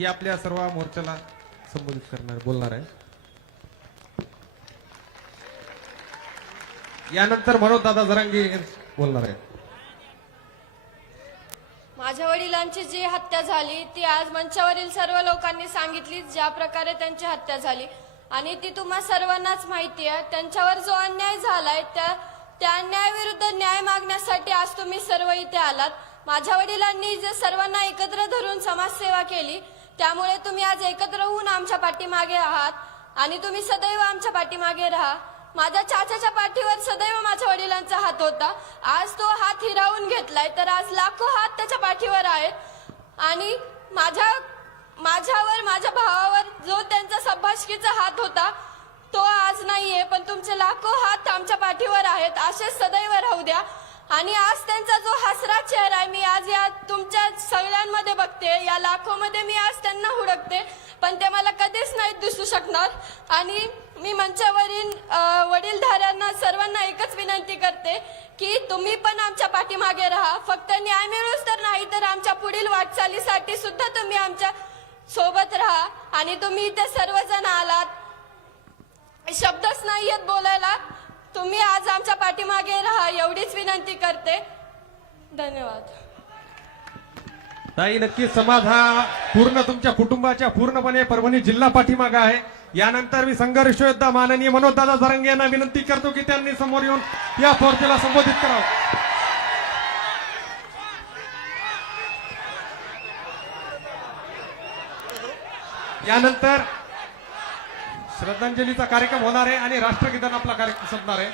ही आपल्या सर्व मोर्चाला संबोधित करणार बोलणार आहे। यानंतर मनोज दादा जरांगे बोलणार आहे। माझ्या वडिलांची जी हत्या झाली ती आज मंचावरील सर्व लोकांनी सांगितली, ज्या प्रकारे त्यांची हत्या झाली आणि ती तुम्हा सर्वांनाच माहिती आहे। त्यांच्यावर जो अन्याय झालाय त्या अन्यायाविरुद्ध न्याय मागण्यासाठी आज तुम्ही सर्व इथे आलात। माझ्या वडिलांनी जे सर्वांना एकत्र धरून समाजसेवा केली, त्यामुळे तुम्ही आज एकत्र होऊन आमच्या पाठीमागे आहात आणि तुम्ही सदैव आमच्या पाठीमागे राहा। माझ्या चाचाच्या पाठीवर सदैव माझ्या वडिलांचा हात होता, आज तो हात हिरावून घेतलाय, तर आज लाखो हात त्याच्या पाठीवर आहेत आणि माझ्यावर माझ्या भावावर जो त्यांचा संभाषकीचा हात होता तो आज नाहीये, पण तुमचे लाखो हात आमच्या पाठीवर आहेत, असे सदैव राहू द्या। आणि आज त्यांचा जो हसरा चेहरा आहे मी आज या तुमच्या सगळ्यांमध्ये बघते, या लाखोमध्ये मी आज त्यांना हुडकते, पण ते मला कधीच नाही दिसू शकणार। आणि मी मंचावरील वडीलधाऱ्यांना सर्वांना एकच विनंती करते की तुम्ही पण आमच्या पाठीमागे राहा। फक्त न्याय मिळूच तर नाही, तर आमच्या पुढील वाटचालीसाठी सुद्धा तुम्ही आमच्या सोबत राहा। आणि तुम्ही इथे सर्वजण आलात, शब्दच नाहीयेत बोलायला, तुम्ही आज आमच्या पाठीमागे राहा एवढीच विनंती करते। धन्यवाद। ताई, नक्कीच समाज हा पूर्ण तुमच्या कुटुंबाच्या पूर्णपणे परभणी जिल्हा पाठीमागे आहे। यानंतर मी संघर्ष योद्धा माननीय मनोज दादा जरांगे यांना विनंती करतो की त्यांनी समोर येऊन या मोर्चाला संबोधित करावं। यानंतर श्रद्धांजलीचा कार्यक्रम होणार आहे आणि राष्ट्रगीतानं आपला कार्यक्रम संपणार आहे।